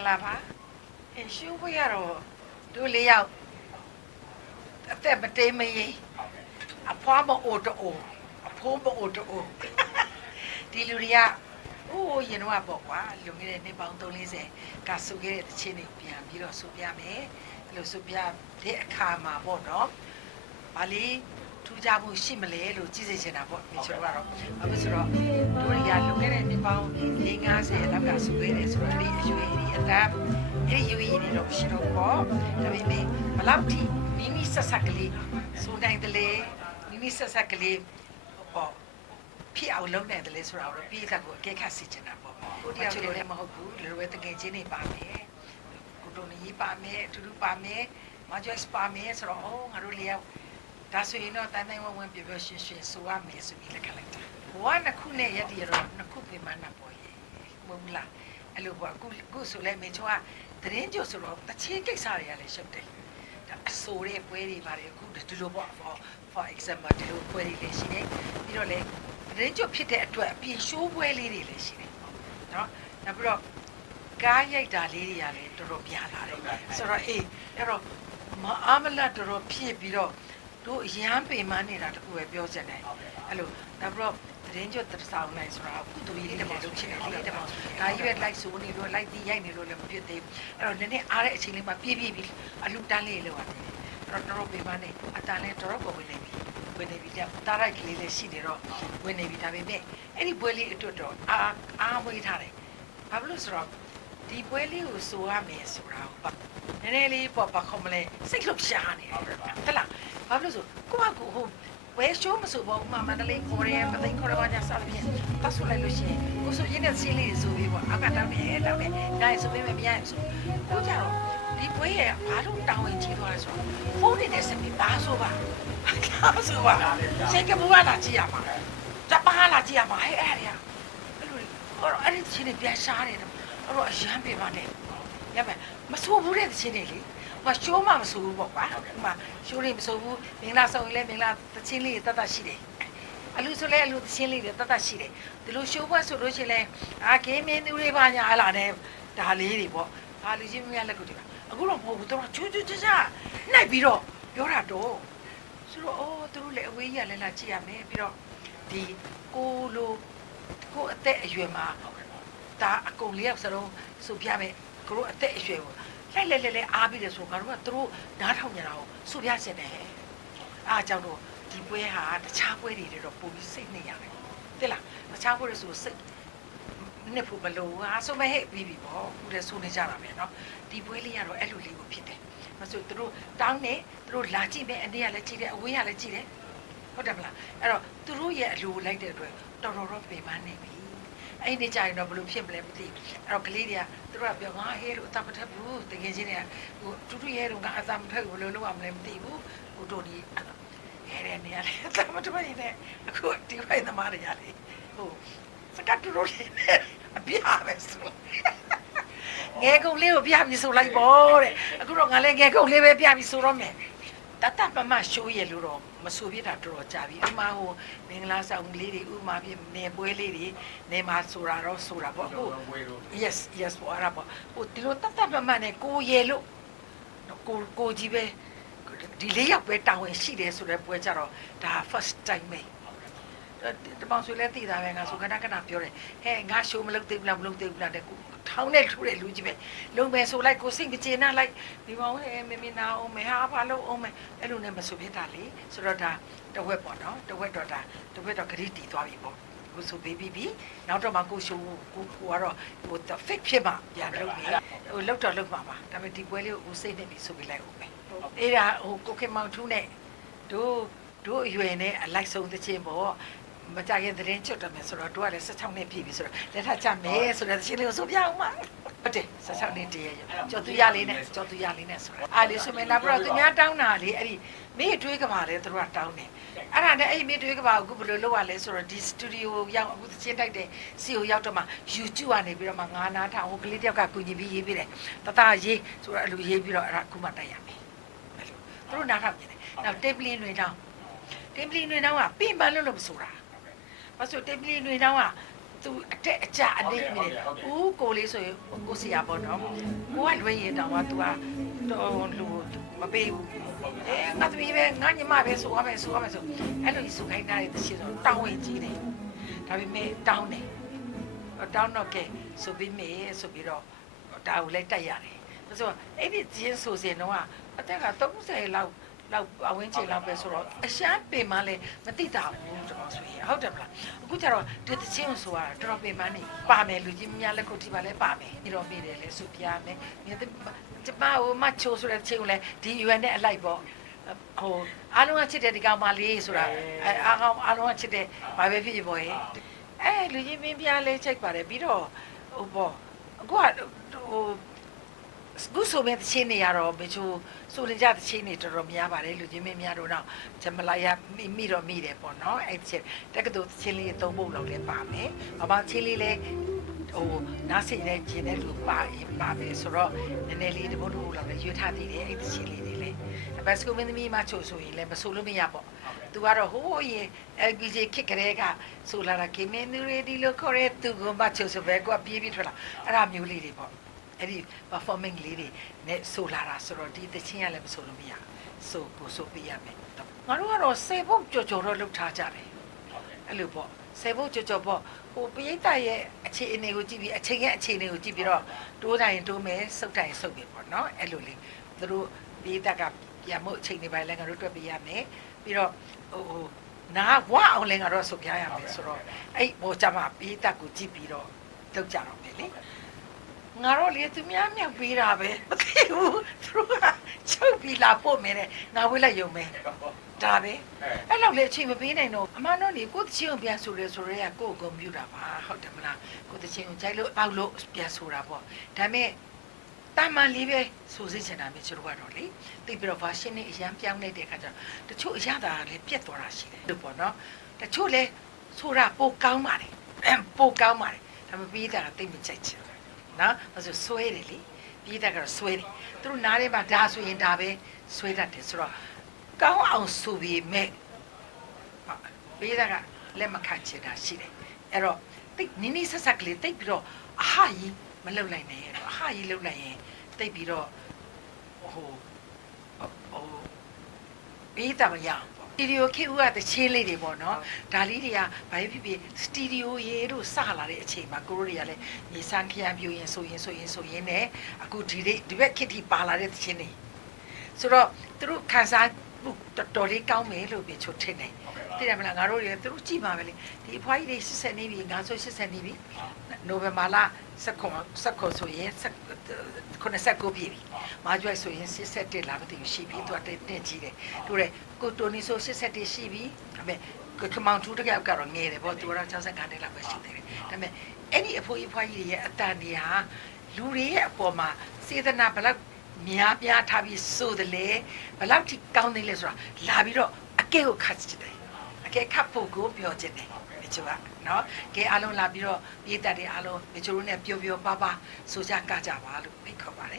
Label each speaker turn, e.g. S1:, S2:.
S1: ္ဂလာပါအရှုပ်ဖို့ရတော့တို့လေးယောက်အသက်မတေးမရင်အဖွားမအိုတိုအဖိုးမအိုတိုဒီလူတွေကအိုးရင်တော့ပေါ့ကွာလွန်ခဲ့တဲ့နှစ်ပေါင်း340ကဆုခဲ့တဲ့တခြင်းတွေကိုပြန်ပြီးတော့ဆုပြမယ်အဲ့လိုဆုပြတဲ့အခါမှာပေါ့နော်ပါလီထူးခြားမှုရှိမလဲလို့ကြည့်စေချင်တာပေါ့ဒီချို့ကတော့အခုဆိုတော့တို့တွေကလွန်ခဲ့တဲ့နှစ် ပေါင်း50လောက်ကဆုခဲ့တယ်ဆိုတော့အဲ့ဒီအရွယ်ဒီအသက်အဲ့ဒီရွယ်တွေတော့မရှိတော့ဘူးပေါ့ဒါပေမဲ့ဘလောက်ထိမိမိဆက်ဆက်ကလေးစူနိုင်တယ်လေမိမိဆက်ဆက်ကလေးပေါ့ဖြစ်အောင်လုပ်နိုင်တယ်လေဆိုတာတော့ပြည်သက်ကိုအကဲခတ်စီချင်တာပေါ့ကိုတရားတွေလည်းမဟုတ်ဘူးလူတွေတကယ်ချင်းနေပါမယ်ကိုတို့နေပါမယ်အတူတူပါမယ်မဂျွက်ပါမယ်ဆိုတော့ဟောငါတို့လျောက်ဒါဆိုရင်တော့တန်တိုင်းဝင်ဝင်ပြပြရှင်းရှင်းဆိုရမယ်ဆိုပြီးလက်ခံလိုက်တာ ဘဝနှစ်ခုနဲ့ရက်တည်းတော့နှစ်ခုပြင်မှန်းပေါ်ရဲ့မဟုတ်လားအဲ့လိုပေါ့အခုအခုဆိုလဲမင်းချိုကသတင်းကြိုဆိုတော့တချင်းကိစ္စတွေကလည်းရှုပ်တယ်ဒါအဆိုတဲ့ပွဲတွေပါတယ်အခုဒီလိုပေါ့ for for example ဒီလိုပွဲတွေလည်းရှိတယ်ပြီးတော့လည်းသတင်းကြိုဖြစ်တဲ့အတွက်အပြင်ရှိုးပွဲလေးတွေလည်းရှိတယ်နော်နောက်ပြီးတော့ကားရိုက်တာလေးတွေကလည်းတော်တော်ပြားလာတယ်ဆိုတော့အေးအဲ့တော့မအားမလတ်တော်တော်ဖြစ်ပြီးတော့ တို့ရမ်းပင်မနေတာတခုပဲပြောချင်တယ်အဲ့လိုနောက်ပြီးတော့သတင်းကြွတဆောင်နိုင်ဆိုတာကုတူကြီးလေးတမောင်လုပ်ချင်တယ်လေတမောင်ဒါကြီးပဲလိုက်ဆိုနေလို့လိုက်ပြီးရိုက်နေလို့လည်းမဖြစ်သေးဘူးအဲ့တော့နည်းနည်းအားတဲ့အချိန်လေးမှာပြေးပြေးပြီးအလူတန်းလေးလောက်ရတယ်အဲ့တော့တော်တော်ပင်မနေအတန်လေးတော်တော်ပေါ်ဝင်နေပြီဝင်နေပြီတားရိုက်ကလေးလေးရှိနေတော့ဝင်နေပြီဒါပေမဲ့အဲ့ဒီပွဲလေးအတွက်တော့အားအားမွေးထားတယ်ဘာဖြစ်လို့ဆိုတော့ဒီပွဲလေးကိုဆိုရမယ်ဆိုတာပေါ့နည်းနည်းလေးပေါ့ပါခေါမလဲစိတ်လှုပ်ရှားနေတယ်ဟုတ်လား ဘာဖြစ်လို့ဆိုကိုကကိုဟိုဝဲရှိုးမဆိုပေါ့ဥမာမန္တလေးခေါ်ရဲမသိခေါ်ရပါညာစားလို့ပြန်ပတ်ဆိုလိုက်လို့ရှိရင်ကိုဆိုရင်းနဲ့စီးလေးဆိုပြီးပေါ့အကတောင်းနေတောင်းနေဒါဆိုပြီးမမရရင်ဆိုကိုကြတော့ဒီပွဲရဘာလို့တောင်းဝင်ချီသွားလဲဆိုတော့ဖုန်းနဲ့ဆက်ပြီးပါဆိုပါပါဆိုပါစင်ကပူကလာကြည့်ရမှာဂျပန်လာကြည့်ရမှာအဲ့အဲ့ရအဲ့လိုအဲ့တော့အဲ့ဒီချင်းတွေပြန်ရှားတယ်အဲ့တော့အရန်ပြပါနဲ့ရမယ်မဆိုးဘူးတဲ့ချင်းတွေလေ မရှိုးမှမဆိုးဘူးပေါ့ကွာဟိုမှာရှိုးနေမဆိုးဘူးမင်္ဂလာဆောင်ရင်လည်းမင်္ဂလာသချင်းလေးတတ်တတ်ရှိတယ်အလူဆိုလဲအလူသချင်းလေးတွေတတ်တတ်ရှိတယ်ဒီလိုရှိုးဘွက်ဆိုလို့ရှိရင်လဲအာကင်းမင်းသူတွေပါညာဟလာနဲ့ဒါလေးတွေပေါ့ဒါလူချင်းမရလက်ကူတွေပါအခုတော့မဟုတ်ဘူးတော့ချူချူချာချာနှိုက်ပြီးတော့ပြောတာတော့ဆိုတော့အော်သူတို့လည်းအဝေးကြီးကလည်းလာကြည့်ရမယ်ပြီးတော့ဒီကိုလိုကိုအသက်အရွယ်မှာဒါအကုန်လေးယောက်စလုံးဆိုပြမယ်ကိုတို့အသက်အရွယ်ကို လိုက်လဲလဲလဲအားပြီးတယ်ဆိုငါတို့ကသူတို့နားထောင်ကြတာကိုဆိုပြစင်တယ်အားကြောင့်တော့ဒီပွဲဟာတခြားပွဲတွေတော့ပိုပြီးစိတ်နေရတယ်တိလားတခြားပွဲတွေဆိုစိတ်နှစ်ဖို့မလို့ဟာဆိုမဲ့ဟဲ့ပြီးပြီပေါ့ခုတည်းဆိုနေကြတာပဲเนาะဒီပွဲလေးကတော့အဲ့လိုလေးကိုဖြစ်တယ်မဆိုသူတို့တောင်းနေသူတို့လာကြည့်မယ်အနေကလည်းကြည့်တယ်အဝေးကလည်းကြည့်တယ်ဟုတ်တယ်မလားအဲ့တော့သူတို့ရဲ့အလိုလိုက်တဲ့အတွက်တော်တော်တော့ပြင်ပန်းနေပြီ အဲ့ဒီကြရင်တော့ဘယ်လိုဖြစ်မလဲမသိဘူးအဲ့တော့ကလေးတွေကသူတို့ကပြောငါဟဲလို့အသာမထက်ဘူးတကယ်ချင်းတွေကဟိုတူတူရဲတော့ငါအသာမထက်ဘူးဘယ်လိုလုပ်ရမလဲမသိဘူးဟိုတို့ဒီဟဲတဲ့နေရာလေအသာမထက်ဘူးနေအခုဒီဖိုင်သမားတွေရတယ်ဟိုစကတ်တူလို့လေအပြာပဲဆိုငယ်ကုန်လေးကိုပြပြီးဆိုလိုက်ပေါ့တဲ့အခုတော့ငါလည်းငယ်ကုန်လေးပဲပြပြီးဆိုတော့မယ်တတပမရှိုးရလို့တော့ မဆိုပြတာတော်တော်ကြာပြီအမဟိုမင်္ဂလာဆောင်လေးတွေဥမာပြနေပွဲလေးတွေနေမှာဆိုတာတော့ဆိုတာပေါ့အခု yes yes ပေါ့အဲ့ဒါပေါ့ဟိုဒီလိုတတ်တတ်မှတ်မှတ်နဲ့ကိုရဲလို့ကိုကိုကြီးပဲဒီလေးယောက်ပဲတောင်းဝင်ရှိတယ်ဆိုတော့ပွဲကြတော့ဒါ first time ပဲတမောင်ဆွေလည်းသိတာပဲငါဆိုခဏခဏပြောတယ်ဟဲ့ငါရှိုးမလုပ်သေးဘူးလားမလုပ်သေးဘူးလားတဲ့ကို ထောင်းနဲ့ထူတဲ့လူကြီးပဲလုံမယ်ဆိုလိုက်ကိုစိတ်မကျေနပ်လိုက်ဒီမောင်ဟဲ့မမနာအောင်မယ်ဟာဘာလို့အောင်မယ်အဲ့လိုနဲ့မဆိုဖြစ်တာလေဆိုတော့ဒါတဝက်ပေါ့နော်တဝက်တော့ဒါတဝက်တော့ဂရိတီသွားပြီပေါ့ကိုဆိုပေးပြီးပြီနောက်တော့မှကိုရှိုးကိုကိုကတော့ဟို fake ဖြစ်မှပြန်လုပ်ပြီဟိုလောက်တော့လောက်မှာပါဒါပေမဲ့ဒီပွဲလေးကိုကိုစိတ်နဲ့ပြီးဆိုပေးလိုက်ဦးမယ်အဲ့ဒါဟိုကိုခင်မောင်ထူးနဲ့တို့တို့အရွယ်နဲ့အလိုက်ဆုံးသချင်းပေါ့ မကြခင်သတင်းချွတ်တယ်မယ်ဆိုတော့တို့ကလည်း16နှစ်ပြည့်ပြီဆိုတော့လက်ထပ်ကြမယ်ဆိုတော့သချင်းလေးကိုဆိုပြအောင်ပါဟုတ်တယ်16နှစ်တည်းရကျော်သူရလေးနဲ့ကျော်သူရလေးနဲ့ဆိုတာအားလေးဆိုမယ်လာပြီးတော့သူများတောင်းတာလေအဲ့ဒီမိအတွေးကမာလေသူတို့ကတောင်းတယ်အဲ့ဒါနဲ့အဲ့ဒီမိတွေးကပါအခုဘယ်လိုလုပ်ရလဲဆိုတော့ဒီစတူဒီယိုရောက်အခုသချင်းတိုက်တဲ့စီကိုရောက်တော့မှ YouTube ကနေပြီးတော့မှငါနာထောင်ဟိုကလေးတယောက်ကကူညီပြီးရေးပြီးတယ်တတရေးဆိုတော့အဲ့လိုရေးပြီးတော့အဲ့ဒါအခုမှတိုက်ရမယ်အဲ့လိုသူတို့နားထောင်နေတယ်နောက်တေပလင်းတွေတောင်းတေပလင်းတွေတောင်းကပြင်ပန်းလို့လို့မဆိုတာ ဘာလို့တေပလင်းတွေတောင်းကသူအတက်အကျအနေနဲ့ဦးကိုလေးဆိုရင်ကိုစီရပေါ့နော်ကိုကလွေးရင်တောင်မှ तू ကတော့လူမပေးဘူးအဲငါသမီးပဲငါညီမပဲဆိုရမယ်ဆိုရမယ်ဆိုအဲ့လိုကြီးဆိုခိုင်းတာတဲ့တချင်ဆိုတောင်းဝင်ကြီးတယ်ဒါပေမဲ့တောင်းတယ်တောင်းတော့ကဲဆိုပြီးမေဆိုပြီးတော့ဒါကိုလည်းတက်ရတယ်ဆိုတော့အဲ့ဒီကျင်းဆိုစင်တော့အသက်က30လောက် လောက်အဝင်းချေလောက်ပဲဆိုတော့အရှားပင်မလဲမတိတာဘူးတော့ဆိုရင်ဟုတ်တယ်မလားအခုကျတော့ဒီတချင်းဆိုရတော့တော်ပင်မနေပါမယ်လူကြီးများလက်ခုပ်ထိပါလဲပါမယ်ပြီးတော့မိတယ်လဲဆိုပြရမယ်မြေတကျမဟိုမချိုးဆိုတဲ့ချင်းကိုလဲဒီ UN နဲ့အလိုက်ပေါ့ဟိုအားလုံးကချစ်တဲ့ဒီကောင်မလေးဆိုတာအဲအားကောင်အားလုံးကချစ်တဲ့ဘာပဲဖြစ်ဖြစ်ပေါ့ရဲ့အဲလူကြီးမင်းပြလဲချိတ်ပါတယ်ပြီးတော့ဟိုပေါ့အခုကဟို ခုဆိုမဲ့တချင်းတွေကတော့မချိုးဆိုရင်ကြတချင်းတွေတော်တော်များပါတယ်လူချင်းမင်းများတို့တော့ဂျမလာရမိမိတော့မိတယ်ပေါ့နော်အဲ့ချင်းတက္ကသိုလ်တချင်းလေးသုံးဖို့လောက်လည်းပါမယ်ဘာမှချင်းလေးလည်းဟိုနားစိတ်နဲ့ကျင်တဲ့လူပါရင်ပါမယ်ဆိုတော့နည်းနည်းလေးတပုတ်တပုတ်လောက်လည်းရွေးထားသေးတယ်အဲ့တချင်းလေးတွေလည်းဘတ်စကူမင်းသမီးမချိုးဆိုရင်လည်းမဆိုလို့မရပေါ့သူကတော့ဟိုးရင် LPG ခစ်ကလေးကဆိုလာတာကိမင်းသူတွေဒီလိုခေါ်ရဲသူကမချိုးဆိုပဲကွာပြေးပြီးထွက်လာအဲ့ဒါမျိုးလေးတွေပေါ့ အဲ့ဒီ performing လေးတွေနဲ့ဆိုလာတာဆိုတော့ဒီသချင်းကလည်းမဆိုလို့မရဆိုကိုဆိုပြရမယ်ငါတို့ကတော့စေဖို့ကြော်ကြော်တော့လှုပ်ထားကြတယ်အဲ့လိုပေါ့စေဖို့ကြော်ကြော်ပေါ့ဟိုပရိသတ်ရဲ့အခြေအနေကိုကြည့်ပြီးအချိန်ရဲ့အခြေအနေကိုကြည့်ပြီးတော့တိုးတိုင်းတိုးမယ်စုတ်တိုင်းစုတ်ပြီပေါ့နော်အဲ့လိုလေးသူတို့ပရိသတ်ကပြန်မှုအချိန်တွေပိုင်းလည်းငါတို့တွက်ပြရမယ်ပြီးတော့ဟိုဟိုနာဝအောင်လည်းငါတို့ဆုတ်ပြရမယ်ဆိုတော့အဲ့ဟိုကြမှာပရိသတ်ကိုကြည့်ပြီးတော့လုပ်ကြတော့မယ်လေ ငါတို့လေသူများမြောက်ပေးတာပဲမသိဘူးသူတို့ကချုပ်ပြီးလာပို့မယ်တဲ့ငါဝေးလိုက်ယုံမယ်ဒါပဲအဲ့လောက်လေအချိန်မပေးနိုင်တော့အမှန်တော့လေကိုယ်တချင်းကိုပြန်ဆိုရဲဆိုရဲကကိုယ့်ကိုယ်ကွန်ပျူတာပါဟုတ်တယ်မလားကိုယ်တချင်းကိုကြိုက်လို့ပေါက်လို့ပြန်ဆိုတာပေါ့ဒါပေမဲ့တာမန်လေးပဲဆိုစေချင်တာမျိုးသူတို့ကတော့လေသိပြီးတော့ version နဲ့အရန်ပြောင်းလိုက်တဲ့အခါကျတော့တချို့အရသာကလည်းပြက်သွားတာရှိတယ်လို့ပေါ့နော်တချို့လဲဆိုတာပိုကောင်းပါတယ်ပိုကောင်းပါတယ်ဒါပေမဲ့ပြီးတာကသိမကြိုက်ချင် နော်အဲဆိုဆွဲတယ်လေပြည်သက်ကတော့ဆွဲတယ်သူတို့နားထဲမှာဒါဆိုရင်ဒါပဲဆွဲတတ်တယ်ဆိုတော့ကောင်းအောင်ဆိုပြီးမဲ့ပြည်သက်ကလက်မခံချင်တာရှိတယ်အဲ့တော့တိတ်နင်းနေဆက်ဆက်ကလေးတိတ်ပြီးတော့အဟကြီးမလှုပ်လိုက်နဲ့အဲ့တော့အဟကြီးလှုပ်လိုက်ရင်တိတ်ပြီးတော့ဟိုဟိုပြည်သက်မရအောင်ပေါ့စ တီဒီယိုခေတ်ဦးကတချင်းလေးတွေပေါ့နော်ဒါလေးတွေကဘာဖြစ်ဖြစ်စတီဒီယိုရေတို့စလာတဲ့အချိန်မှာကိုရိုတွေကလည်းမြေစမ်းခရမ်းပြူရင်ဆိုရင်ဆိုရင်ဆိုရင်နဲ့အခုဒီဒီဒီဘက်ခေတ်ထိပါလာတဲ့တချင်းတွေဆိုတော့သူတို့ခန်းစားမှုတော်တော်လေးကောင်းမယ်လို့ပြောချင်ထင်တယ် သိတယ်မလားငါတို့တွေသူတို့ကြည့်ပါပဲလေဒီအဖွားကြီးတွေ80နေပြီငါဆို80နေပြီနိုဝင်ဘာလ19 19ဆိုရင်89ပြည့်ပြီမာကျွိုက်ဆိုရင်87လာမသိဘူးရှိပြီသူကတက်တက်ကြီးတယ်တို့တဲ့ကိုတိုနီဆို87ရှိပြီဒါပေမဲ့ကိုခမောင်ထူးတကယ်ကတော့ငယ်တယ်ပေါ့သူကတော့65နှစ်လောက်ပဲရှိသေးတယ်ဒါပေမဲ့အဲ့ဒီအဖိုးကြီးဖွားကြီးတွေရဲ့အတန်တွေဟာလူတွေရဲ့အပေါ်မှာစေတနာဘယ်လောက်များပြားထားပြီးစိုးတယ်လေဘယ်လောက်ထိကောင်းသေးလဲဆိုတာလာပြီးတော့အကဲကိုခတ်ချစ်တယ်အ ကဲခတ်ဖို့ကိုပြောချင်တယ်မချိုကနော်ကဲအားလုံးလာပြီးတော့ပြည်သက်တွေအားလုံးမချိုတို့နဲ့ပျော်ပျော်ပါပါဆိုကြကကြပါလို့ဖိတ်ခေါ်ပါတယ်